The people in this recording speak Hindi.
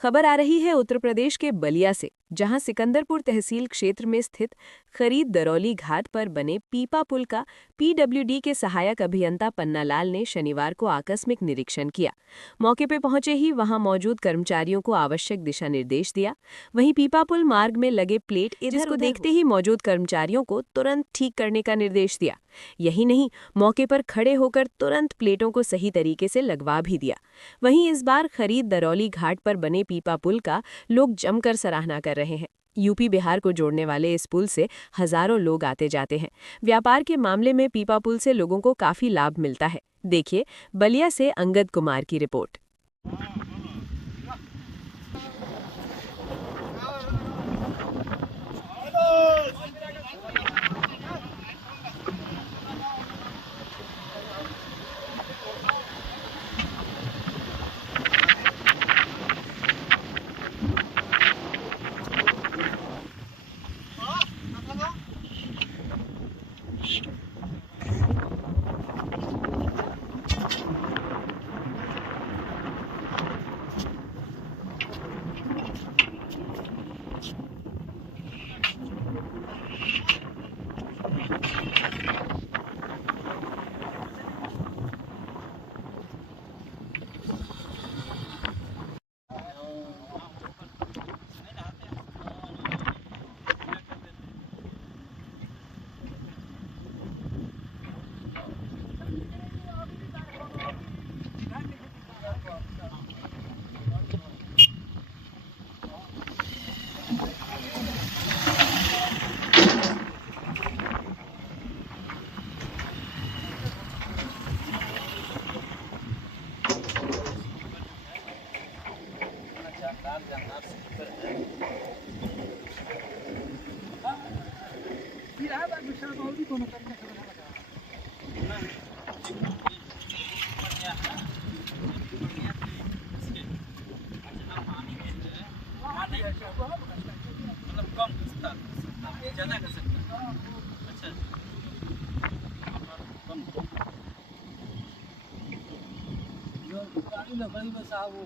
खबर आ रही है उत्तर प्रदेश के बलिया से, जहां सिकंदरपुर तहसील क्षेत्र में स्थित खरीद दरौली घाट पर बने पीपा पुल का पीडब्ल्यूडी के सहायक अभियंता पन्नालाल ने शनिवार को आकस्मिक निरीक्षण किया। मौके पर पहुंचे ही वहां मौजूद कर्मचारियों को आवश्यक दिशा निर्देश दिया। वहीं पीपा पुल मार्ग में लगे प्लेट इधर को देखते ही मौजूद कर्मचारियों को तुरंत ठीक करने का निर्देश दिया। यही नहीं, मौके पर खड़े होकर तुरंत प्लेटों को सही तरीके से लगवा भी दिया। वहीं इस बार खरीद दरौली घाट पर बने पीपा पुल का लोग जमकर सराहना कर रहे हैं। यूपी बिहार को जोड़ने वाले इस पुल से हजारों लोग आते जाते हैं। व्यापार के मामले में पीपा पुल से लोगों को काफी लाभ मिलता है। देखिए बलिया से अंगद कुमार की रिपोर्ट। मतलब कम विस्तार ज़्यादा कर सकता है। अच्छा कम जो गाड़ी लगा बस आप वो